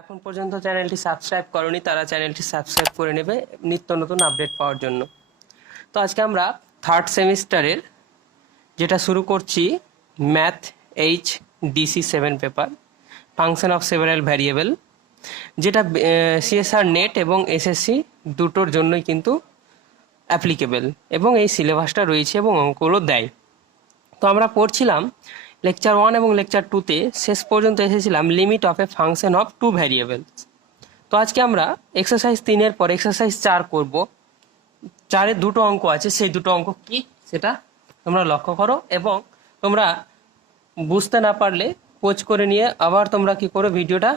এখন পর্যন্ত চ্যানেলটি সাবস্ক্রাইব করনি তারা চ্যানেলটি সাবস্ক্রাইব করে নেবে নিত্য নতুন আপডেট পাওয়ার জন্য। তো আজকে আমরা থার্ড সেমিস্টারের যেটা শুরু করছি math HDC 7 paper function of several variable, যেটা CSR নেট এবং SSC দুটোর জন্যই কিন্তু অ্যাপ্লিকেবল এবং এই সিলেবাসটা রয়েছে এবং অঙ্কগুলো দেয়। তো আমরা পড়ছিলাম লেকচার 1 এবং লেকচার 2তে শেষ পর্যন্ত এসেছিলাম limit of A function of 2 variables. তো আজকে আমরা এক্সারসাইজ 3-এর পর এক্সারসাইজ 4 করব। 4-এর দুটো অঙ্ক আছে, সেই দুটো অঙ্ক কি সেটা তোমরা লক্ষ্য করো এবং তোমরা বুঝতে না পারলে পোজ করে নিয়ে আবার তোমরা কি করো ভিডিওটা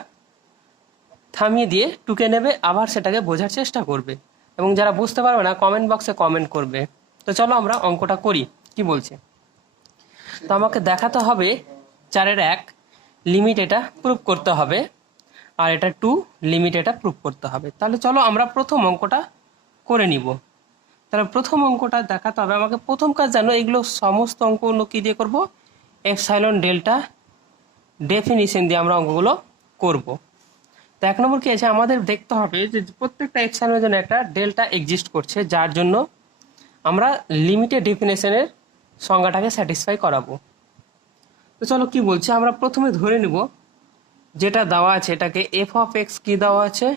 থামিয়ে দিয়ে টুকে নেবে, আবার সেটাকে বোঝার চেষ্টা করবে এবং যারা বুঝতে পারবে না কমেন্ট বক্সে কমেন্ট করবে। তো চলো আমরা অঙ্কটা করি, কি বলছে। তো আমাকে দেখাতে হবে 4-এর 1 লিমিট এটা প্রুভ করতে হবে, আর এটা 2 লিমিট এটা প্রুভ করতে হবে। তাহলে চলো আমরা প্রথম অঙ্কটা করে নিব। তাহলে প্রথম অঙ্কটা দেখাতে হবে আমাকে। প্রথম কাজ জানো, এগুলো সমস্ত অঙ্কগুলো কী দিয়ে করব? এপসাইলন ডেল্টা ডেফিনিশন দিয়ে আমরা অঙ্কগুলো করব। তো 1 নম্বর কি আছে, আমাদের দেখতে হবে যে প্রত্যেকটা এপসাইলনের জন্য একটা ডেল্টা এক্সিস্ট করছে, যার জন্য আমরা লিমিটেড ডেফিনেশনের সংজ্ঞাটাকে স্যাটিসফাই করাবো। তো চলো কি বলছে, আমরা প্রথমে ধরে নেব যেটা দেওয়া আছে এটাকে এফ অফ এক্স কী দেওয়া আছে,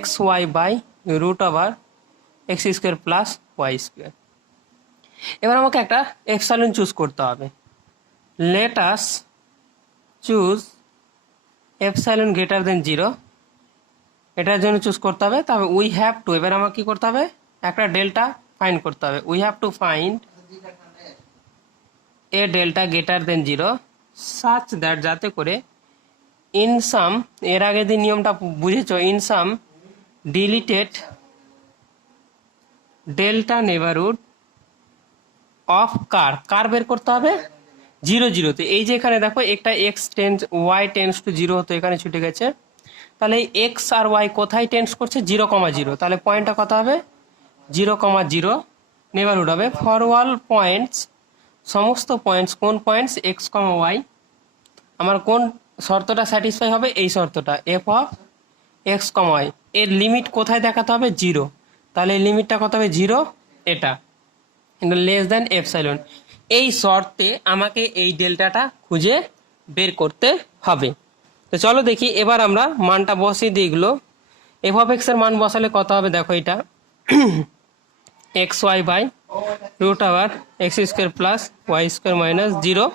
XY by root over x² plus y²। এবার আমাকে একটা এপসাইলন চুজ করতে হবে। Let us choose epsilon greater than 0, এটার জন্য চুজ করতে হবে। তবে উই হ্যাভ টু, এবার আমাকে কী করতে হবে, একটা ডেল্টা ফাইন্ড করতে হবে। We have to find a delta greater than 0 such that, যাতে করে ইন সাম, এর আগে যে নিয়মটা বুঝেছো, in some deleted delta neighbourhood of কার বের করতে হবে 0, 0-তে। এই যে এখানে দেখো একটা y টেন্স টু 0 হতো, এখানে ছুটে গেছে। তাহলে x আর y কোথায় টেন্স করছে, 0,0। তাহলে পয়েন্টটা কত হবে, 0,0 নেবারহুড হবে ফর অল পয়েন্টস, সমস্ত পয়েন্টস। কোন পয়েন্টস, x, y। আমার কোন শর্তটা স্যাটিসফাই হবে, এই শর্তটা, এফ অফ x, y এর লিমিট কোথায় দেখাতে হবে, 0। তাহলে এই লিমিটটা কত হবে, 0, এটা লেস দেন এপসাইলন। এই শর্তে আমাকে এই ডেল্টাটা খুঁজে বের করতে হবে। তো চলো দেখি, এবার আমরা মানটা বসিয়ে দিই। এগুলো এফ অফ এক্স এর মান বসালে কত হবে, দেখো এটা XY by root over x² plus y² minus 0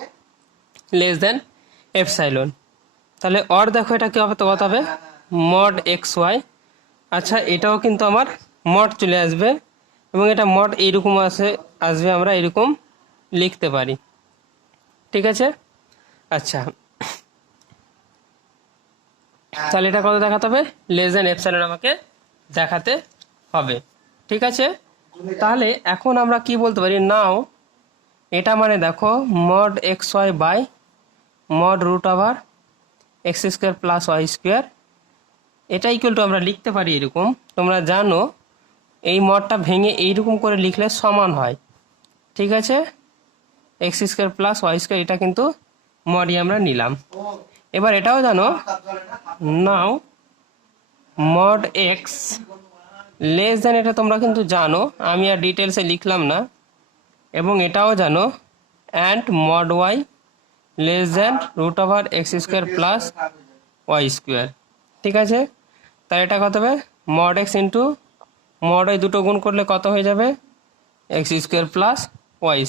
less than epsilon. তাহলে অর দেখো এটা কি হবে, তো কত হবে, মড XY। আচ্ছা, এটাও কিন্তু আমার মড চলে আসবে এবং এটা মড এইরকম আসবে, আমরা এরকম লিখতে পারি, ঠিক আছে। আচ্ছা, তাহলে এটা কত দেখাতে হবে, লেস দেন এপসাইলন আমাকে দেখাতে হবে, ঠিক আছে। তাহলে এখন আমরা কি বলতে পারি, নাও এটা মানে দেখো mod XY by mod root over x² plus y², এটা ইকুয়াল টু আমরা লিখতে পারি এরকম। তোমরা জানো এই মডটা ভেঙে এইরকম করে লিখলে সমান হয়, ঠিক আছে। x² প্লাস y², এটা কিন্তু মডই আমরা নিলাম। এবার এটাও জানো, নাও মড এক্স লেস দেন, এটা তোমরা কিন্তু জানো, আমি আর ডিটেলসে লিখলাম না। এবং এটাও জানো and mod y less than root over x² plus y², ঠিক আছে। তাই এটা কত হবে, mod x into mod y, দুটো গুণ করলে কত হয়ে যাবে, x² প্লাস y²।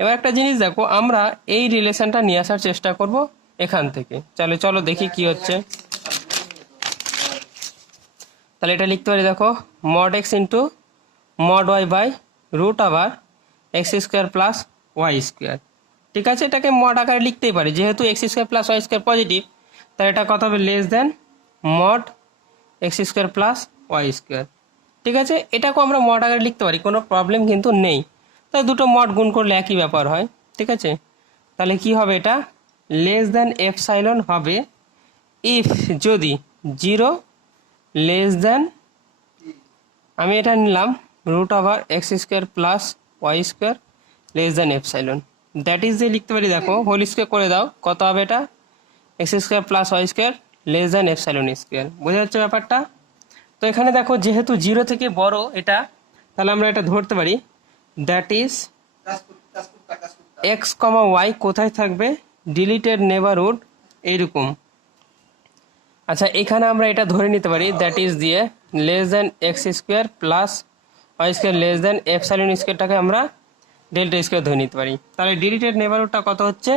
এবার একটা জিনিস দেখো, আমরা এই রিলেশনটা নিয়ে আসার চেষ্টা করব এখান থেকে। চলো দেখি কি হচ্ছে। তাহলে এটা লিখতে পারি, দেখো mod x into mod y by root over x² plus y², ঠিক আছে। এটাকে মড আকারে লিখতেই পারি, যেহেতু x² প্লাস y² পজিটিভ, তাহলে এটা কত হবে, less than mod x² plus y², ঠিক আছে। এটাকেও আমরা মড আকারে লিখতে পারি, কোনো প্রবলেম কিন্তু নেই। তাহলে দুটো মড গুণ করলে একই ব্যাপার হয়, ঠিক আছে। তাহলে কি হবে, এটা লেস দেন এপসাইলন হবে ইফ, যদি 0 লেস দেন, আমি এটা নিলাম root over x² plus y² less than epsilon. That is যে লিখতে পারি, দেখো হোল স্কোয়ার করে দাও, কত হবে এটা, x² plus y² less than epsilon square. বোঝা যাচ্ছে ব্যাপারটা? তো এখানে দেখো যেহেতু 0 থেকে বড় এটা, তাহলে আমরা এটা ধরতে পারি that is x comma y কোথায় থাকবে, ডিলিটেড নেবারহুড এইরকম। আচ্ছা এখানে আমরা এটা ধরে নিতে পারি দ্যাট ইজ দিয়ে less than x square plus y square less than epsilon স্কোয়ারটাকে আমরা ডেল্টা স্কোয়ার ধরে নিতে পারি। তাহলে ডিলিটেড নেবারহুডটা কত হচ্ছে,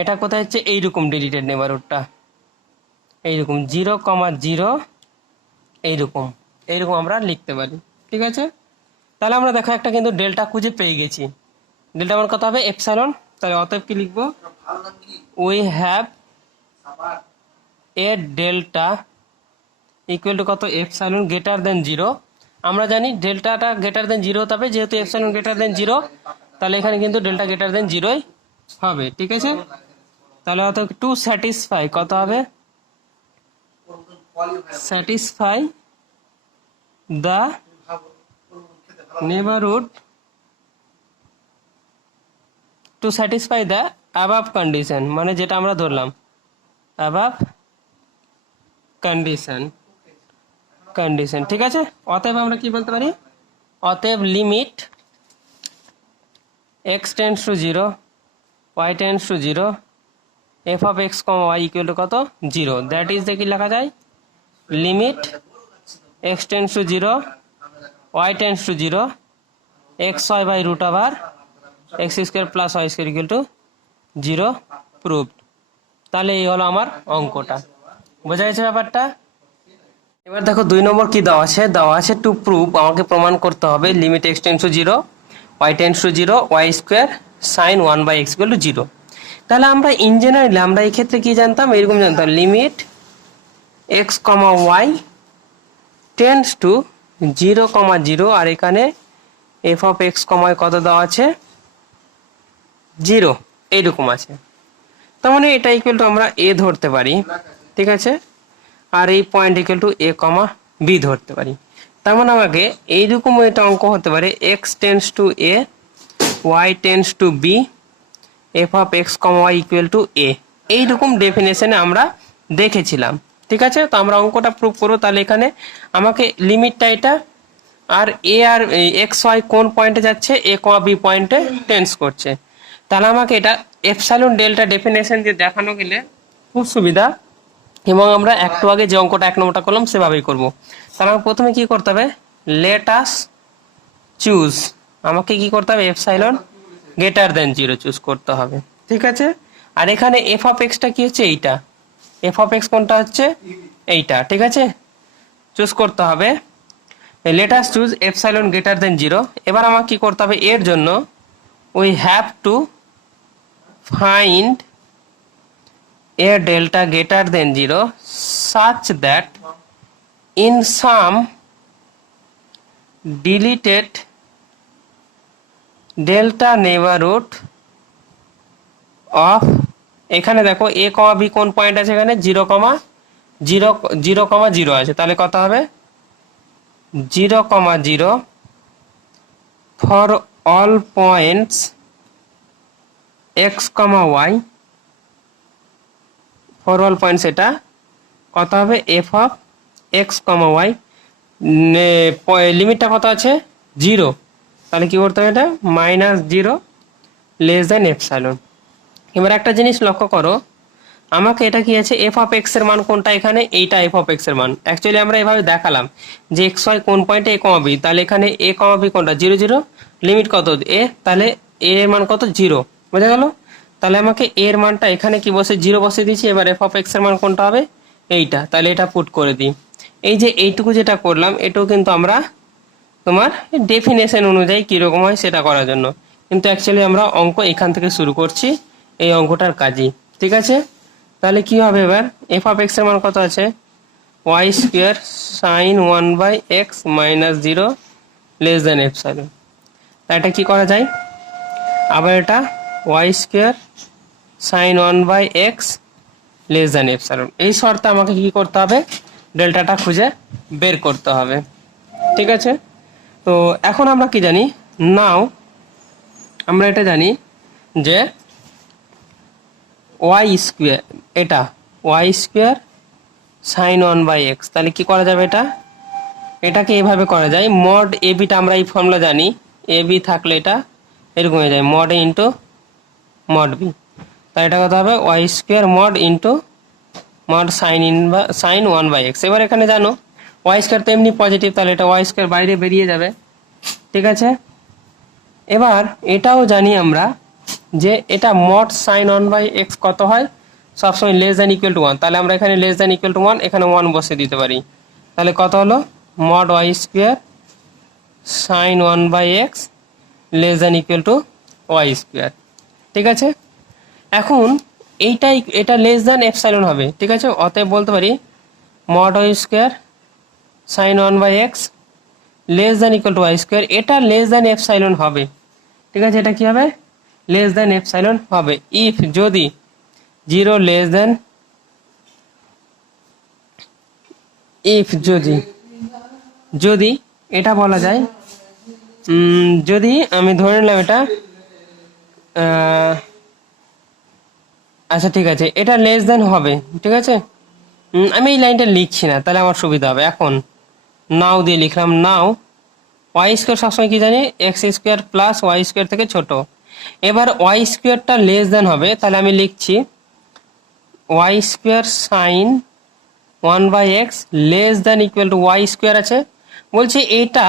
এটা কোথায় হচ্ছে এইরকম ডিলিটেড নেবারহুডটা এইরকম 0,0 এইরকম এইরকম আমরা লিখতে পারি। ঠিক আছে, তাহলে আমরা দেখো একটা কিন্তু ডেল্টা খুঁজে পেয়ে গেছি। ডেল্টা মান কত হবে এপসাইলন। তাহলে অতএব কি লিখবো, we have a delta equal to কত এপসাইলন গ্রেটার দেন 0। আমরা জানি ডেল্টাটা গ্রেটার দেন 0 হতে হবে, যেহেতু এপসাইলন গ্রেটার দেন 0 তাহলে এখানে কিন্তু ডেল্টা গ্রেটার দেন 0ই হবে। ঠিক আছে, তাহলে অত টু স্যাটিসফাই কত হবে, satisfy the neighbourhood two satisfy the above condition, মানে যেটা আমরা ধরলাম অ্যাবাভ কন্ডিশন। ঠিক আছে, অতএব আমরা কি বলতে পারি, অতএব limit x tends to 0 y tends to 0 f of x comma y equal to কত 0, দ্যাট ইজ দেখি লেখা যায় limit x tends to 0 y tends to 0 x y by root over x square plus y square equal to 0 proved. তাহলে এই হলো আমার অঙ্কটা। বোঝা গেছে ব্যাপারটা? এবার দেখো 2 নম্বর কি দেওয়া আছে টু প্রুভ, আমাকে প্রমাণ করতে হবে limit x tends to 0 y tends to 0 y square sine 1 by x equal to 0। তাহলে আমরা ইন জেনারেলি আমরা এই ক্ষেত্রে কি জানতাম, এরকম জানতাম limit x comma y tends to 0,0 আর এখানে এফ অফ এক্স কমা কত দেওয়া আছে 0 এইরকম আছে। তার মানে এটা ইকুয়াল টু আমরা এ ধরতে পারি। ঠিক আছে, আর এই point equal to a comma b ধরতে পারি। তার মানে আমাকে এইরকম এটা অঙ্ক হতে পারে x tends to a y tends to b f of x comma y equal to a, এইরকম ডেফিনেশনে আমরা দেখেছিলাম। ঠিক আছে, তো আমরা অঙ্কটা প্রুভ করবো। তাহলে এখানে আমাকে লিমিটটা এটা, আর এ আর এক্স ওয়াই কোন পয়েন্টে যাচ্ছে, এ কমা বি পয়েন্টে টেন্স করছে। তাহলে আমাকে এটা এপসাইলন ডেল্টা ডেফিনেশন দিয়ে দেখানো গেলে খুব সুবিধা, এবং আমরা একটু আগে যে অঙ্কটা 1 নম্বরটা করলাম সেভাবেই করব। তাহলে আমাকে প্রথমে কি করতে হবে, লেট আস চুজ, আমাকে কি করতে হবে এপসাইলন গ্রেটার দেন 0 চুজ করতে হবে। ঠিক আছে, আর এখানে এফ অফ এক্সটা কি হচ্ছে এইটা, এফ অফ এক্স কোনটা হচ্ছে এইটা। ঠিক আছে, চুজ করতে হবে let us choose epsilon greater than 0। এবার আমাকে কি করতে হবে, এর জন্য we have to find a delta greater than 0 such that in some deleted delta neighborhood of, এখানে দেখো a কমা b কোন পয়েন্ট আছে, এখানে 0,0 আছে। তাহলে কত হবে 0,0 for all points x, y for all points, এটা কত হবে f of x comma y, লিমিটটা কত আছে 0। তাহলে কি করতে হবে, এটা -0 লেস দেন এপসাইলন। এবার একটা জিনিস লক্ষ্য করো, আমাকে এটা কি আছে এফ অফ এক্স এর মান কোনটা, এখানে এইটা এফ অফ এক্স এর মান। অ্যাকচুয়ালি আমরা এভাবে দেখালাম যে এক্স ওয়াই কোন পয়েন্টে এ কমা বি, তাহলে এখানে এ কমা বি কোনটা 0 0, লিমিট কত এ, তাহলে এ এর মান কত 0। বোঝা গেল? তাহলে আমাকে এর মানটা এখানে কি বসে 0 বসে দিয়েছি। এবার এফ অফ এক্স এর মান কোনটা হবে এইটা, তাহলে এটা পুট করে দিই। এই যে এইটুকু যেটা করলাম এটাও কিন্তু আমরা তোমার ডেফিনেশন অনুযায়ী কিরকম হয় সেটা করার জন্য, কিন্তু অ্যাকচুয়ালি আমরা অঙ্ক এখান থেকে শুরু করছি এই অঙ্কটার কাজই। ঠিক আছে, তাহলে কি হবে এবার এফ অফ এক্স এর মান কত আছে y square sine 1 by x -0 less than epsilon. এটা কি করা যায়, আবার এটা y square sine 1 by x less than epsilon, এই শর্তে আমাকে কি করতে হবে ডেল্টাটা খুঁজে বের করতে হবে। ঠিক আছে, তো এখন আমরা কি জানি, নাও আমরা এটা জানি যে ওয়াই স্কোয়ার, এটা ওয়াই স্কোয়ার সাইন 1/x। তাহলে কি করা যাবে এটা, এটাকে এভাবে করা যায়, মড এ বিটা আমরা এই ফর্মুলা জানি, এ বি থাকলে এটা এরকম হয়ে যায়, mod a into mod b. তাই এটা কত হবে y square mod into mod sine 1/x। এবার এখানে জানো ওয়াই স্কোয়ার তো এমনি পজিটিভ, তাহলে এটা ওয়াই স্কোয়ার বাইরে বেরিয়ে যাবে, ঠিক আছে। এবার এটাও জানি আমরা যে এটা মড সাইন 1/x কত হয়, সবসময় লেস দ্যান ইকুয়াল টু 1। তাহলে আমরা এখানে লেস দ্যান ইকুয়াল টু 1 এখানে 1 বসে দিতে পারি। তাহলে কত হলো mod y square sine 1/x less than equal to y square, ঠিক আছে। এখন এটা লেস দ্যান এপসাইলন হবে, ঠিক আছে। অতএব বলতে পারি mod y square sine 1/x less than equal to y square, এটা লেস দ্যান এপসাইলন হবে, ঠিক আছে। এটা কি হবে লেস দ্যান এপসাইলন হবে ইফ যদি 0 লেস দ্যান, ইফ যদি এটা বলা যায়, যদি আমি ধরে নিলাম এটা আচ্ছা ঠিক আছে, এটা লেস দ্যান হবে, ঠিক আছে। আমি এই লাইনটা লিখছি না, তাহলে আমার সুবিধা হবে। এখন নাও দিয়ে লিখলাম, নাও ওয়াই স্কোয়ার সবসময় কি জানি x square plus y square থেকে ছোট। এবার ওয়াই স্কোয়ারটা লেস দ্যান হবে, তাহলে আমি লিখছি y square sine 1/x less than equal to y square আছে। বলছি এটা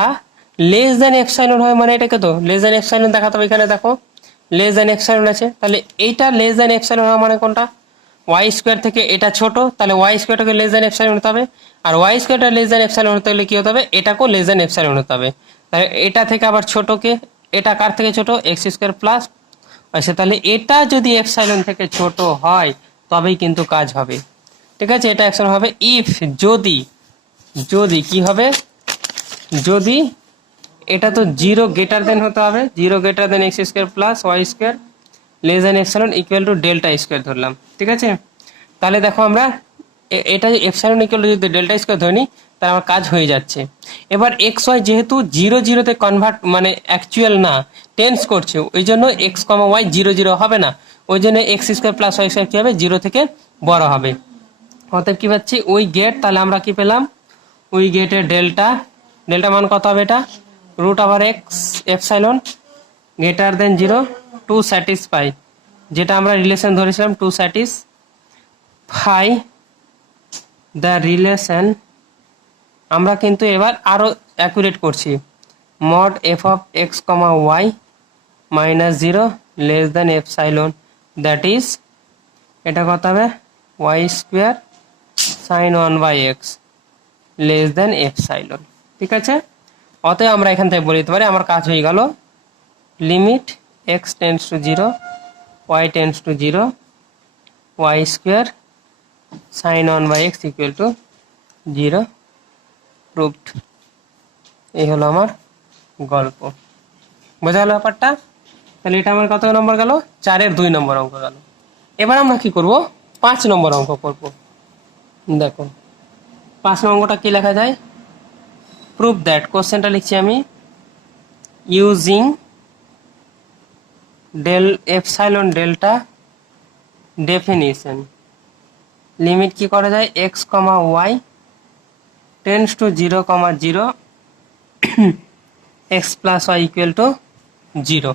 লেস দ্যান এপসাইলন হয়, মানে এটাকে তো লেস দ্যান এপসাইলন দেখাতে হবে, এখানে দেখো লেস দ্যান এপসাইলন আছে, তাহলে এইটা লেস দ্যান এপসাইলন হয় মানে কোনটা, ওয়াই স্কোয়ার থেকে এটা ছোট, তাহলে ওয়াই স্কোয়ারটাকে লেস দ্যান এপসাইলন হতে হবে, আর ওয়াই স্কোয়ারটা লেস দ্যান এপসাইলন হতে হলে কি হতে হবে, এটাকেও লেস দ্যান এপসাইলন হতে হবে। তাহলে এটা থেকে আবার ছোটকে, এটা কার থেকে ছোট এক্স স্কোয়ার প্লাস আচ্ছা, তাহলে এটা যদি এপসাইলন থেকে ছোট হয় তবেই কিন্তু কাজ হবে, ঠিক আছে। এটা অ্যাকশন হবে ইফ যদি কি হবে, যদি এটা তো 0 গ্রেটার দেন হতে হবে, 0 greater than x square plus y square less than epsilon equal to delta square ধরলাম, ঠিক আছে। তাহলে দেখো আমরা এটা এপসাইলন ইকুয়াল টু যদি ডেল্টা স্কোয়ার ধরি তাহলে আমার কাজ হয়ে যাচ্ছে। এবার এক্স ওয়াই যেহেতু 0 0 তে কনভার্ট মানে অ্যাকচুয়াল না, টেন্স করছে, ওই জন্য এক্স কমা ওয়াই 0 0 হবে না, ওই জন্য x square plus y square কী হবে 0 থেকে বড় হবে। অতএব কি পাচ্ছি ওই গেট, তাহলে আমরা কি পেলাম ওই গেটের ডেল্টা মান কত হবে, এটা root over x epsilon greater than 0 to satisfy, যেটা আমরা রিলেশন ধরেছিলাম টু স্যাটিসফাই দ্য রিলেশন, আমরা কিন্তু এবার আরো অ্যাকুরেট করছি, mod f of x comma y minus 0 less than epsilon, that is এটা কত হবে y square sine 1/x less than epsilon, ঠিক আছে। অতএব আমরা এখান থেকে বলে দিতে পারি আমার কাজ হয়ে গেল, limit x tends to 0 y tends to 0 y square sine 1/x equal to 0 proved. এই হলো আমার গল্প, বোঝা গেল ব্যাপারটা। তাহলে এটা আমার কত নম্বর গেল, 4-এর 2 নম্বর অঙ্ক গেল। এবার আমরা কি করব 5 নম্বর অঙ্ক করব। দেখো 5 নম্বরটা কি লেখা যায়, প্রুভ দ্যাট, কোশ্চেনটা লিখছি আমি, using epsilon delta definition limit কি করা যায় x comma y tends to 0, 0 x plus y equal to 0,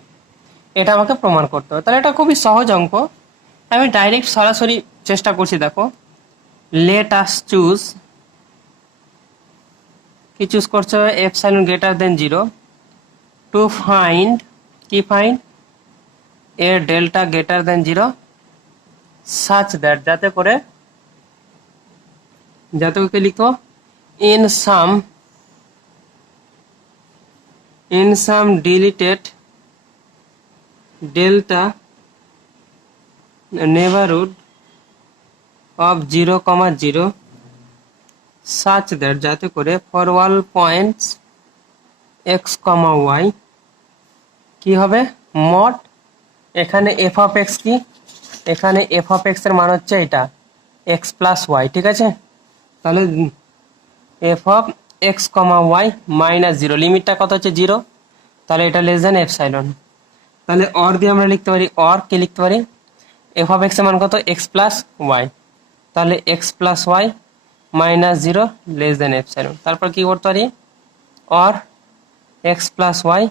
এটা আমাকে প্রমাণ করতে হবে। তাহলে এটা খুবই সহজ অঙ্ক, আমি ডাইরেক্ট সরাসরি চেষ্টা করছি। দেখো লেট আস চুজ, কি চুজ করতে হবে epsilon greater than 0 to find, কি ফাইন্ড এর delta greater than 0 such that, যাতে করে লিখো in some deleted delta neighbourhood of 0, 0 such that, যাতে করে for all points x comma y কি হবে মড, এখানে এফ অফ এক্স কি, এখানে এফ অফ এক্স এর মান হচ্ছে এটা এক্স প্লাস ওয়াই, ঠিক আছে। তাহলে f of x comma y minus 0, লিমিটটা কত হচ্ছে 0, তাহলে এটা লেস দেন এপসাইলন। তাহলে অর দিয়ে আমরা লিখতে পারি, অর কে লিখতে পারি এফ অফ এক্স এর মান কত এক্স প্লাস ওয়াই, তাহলে x plus y minus zero less than epsilon. তারপর কি করতে পারি, or x plus y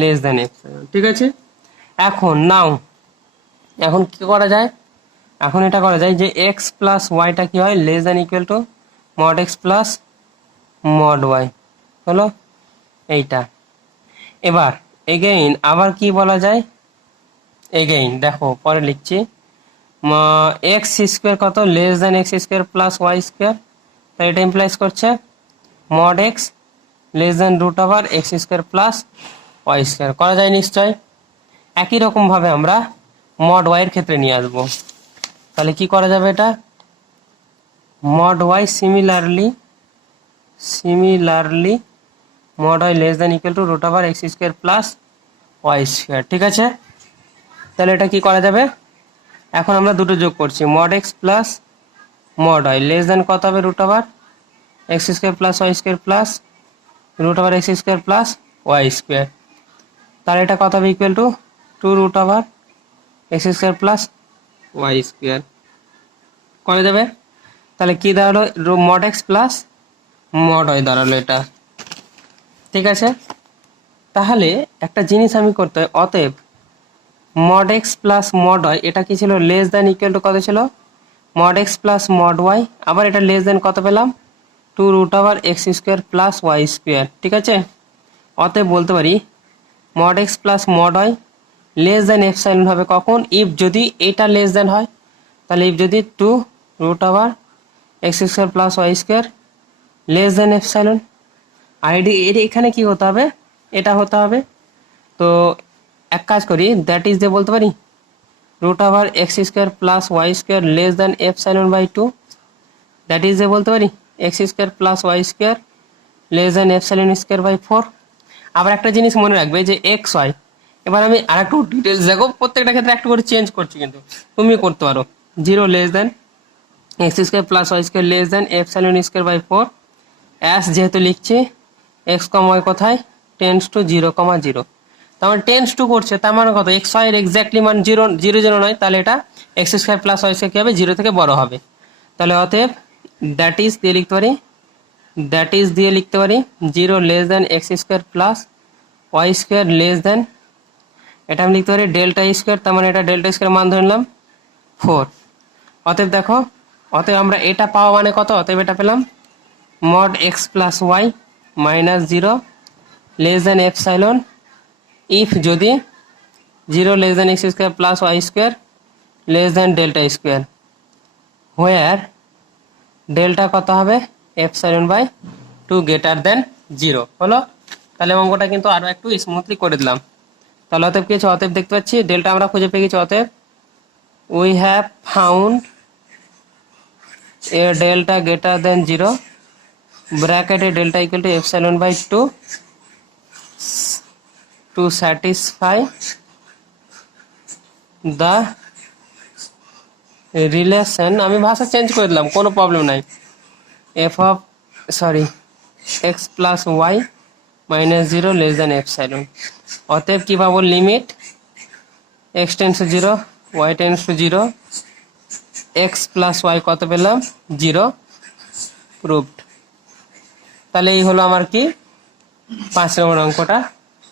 less than epsilon. ঠিক আছে, এখন নাও এখন কি করা যায়, এখন এটা করা যায় যে এক্স প্লাস ওয়াইটা কি হয়, less than equal to mod x plus mod y হলো এইটা। এবার এগেইন আবার কি বলা যায়, এগেইন দেখো পরে লিখছি, এক্স স্কোয়ার কত, less than x square plus y square, তাই এটা ইমপ্লাইজ করছে mod x less than root over x square plus y square. করা যায় নিশ্চয়। একই রকমভাবে আমরা মড ওয়াইয়ের ক্ষেত্রে নিয়ে আসবো। তাহলে কি করা যাবে, এটা mod y similarly mod y less than equal to root over x square plus y square. ঠিক আছে, তাহলে এটা কি করা যাবে, এখন আমরা দুটো যোগ করছি, mod x plus mod y less than কত হবে, root over x square plus y square plus root over x square plus y square. তাহলে এটা কত হবে, equal to two root over x square plus y square. করা যাবে, তাহলে কি দাঁড়ালো, mod x plus mod y দাঁড়ালো এটা। ঠিক আছে, তাহলে একটা জিনিস আমি করতে হয়, অতএব mod x plus mod y এটা কি ছিল, লেস দেন ইকুয়াল টু কত ছিল, mod x plus mod y, আবার এটা লেস দেন কত পেলাম, two root over x square plus y square. ঠিক আছে, অতএব বলতে পারি mod x plus mod y less than epsilon হবে কখন, ইফ যদি এটা লেস দেন হয়, তাহলে ইফ যদি two root over x square plus y square less than epsilon. আর এটি এখানে কি হতে হবে, এটা হতে হবে। তো এক কাজ করি, দ্যাট ইজ দিয়ে বলতে পারি root over x square plus y square less than epsilon by two, that is দিয়ে বলতে পারি x square plus y square less than epsilon square by four. আবার একটা জিনিস মনে রাখবে যে এক্স ওয়াই, এবার আমি আর একটু ডিটেলস দেখো, প্রত্যেকটা ক্ষেত্রে একটু করে চেঞ্জ করছি, কিন্তু তুমি করতে পারো, zero less than x square plus y square less than epsilon square by four, as যেহেতু লিখছি এক্স কম ওয়াই কোথায়, tends to zero comma zero, তার মানে টেন্স টু করছে, তার মানে কত, এক্স ওয়াই এর এক্স্যাক্টলি মান জিরো জিরো জিরো নয়, তাহলে এটা x square plus y square কী হবে, জিরো থেকে বড় হবে। তাহলে অতএব দ্যাট ইজ দিয়ে লিখতে পারি, দ্যাট ইজ দিয়ে লিখতে পারি zero less than x square plus y square less than, এটা আমি লিখতে পারি ডেল্টা স্কোয়ার, তার মানে এটা ডেল্টা স্কোয়ার মান ধরে নিলাম ফোর। অতএব দেখো, অতএব আমরা এটা পাওয়া মানে কত, অতএব এটা পেলাম mod x plus y minus zero less than epsilon if যদি zero less than x square plus y square less than delta square, where delta কত হবে, epsilon by two greater than zero. হলো, তাহলে অঙ্কটা কিন্তু আরও একটু স্মুথলি করে দিলাম। তাহলে অতএব কি হচ্ছে, অতএব দেখতে পাচ্ছি ডেল্টা আমরা খুঁজে পেয়ে গেছি, অতএব we have found a delta greater than zero ব্র্যাকেটে delta equal to epsilon by two to satisfy the relation, আমি ভাষা চেঞ্জ করে দিলাম, কোনো প্রবলেম নাই, f of x plus y minus zero less than epsilon. অতএব কী পাবো, limit x tends to zero y tends to zero x plus y কত পেলাম, জিরো, প্রুভড। তাহলে এই হলো আমার কি 5 নম্বর অঙ্কটা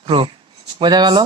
প্রুফ, বোঝা গেল।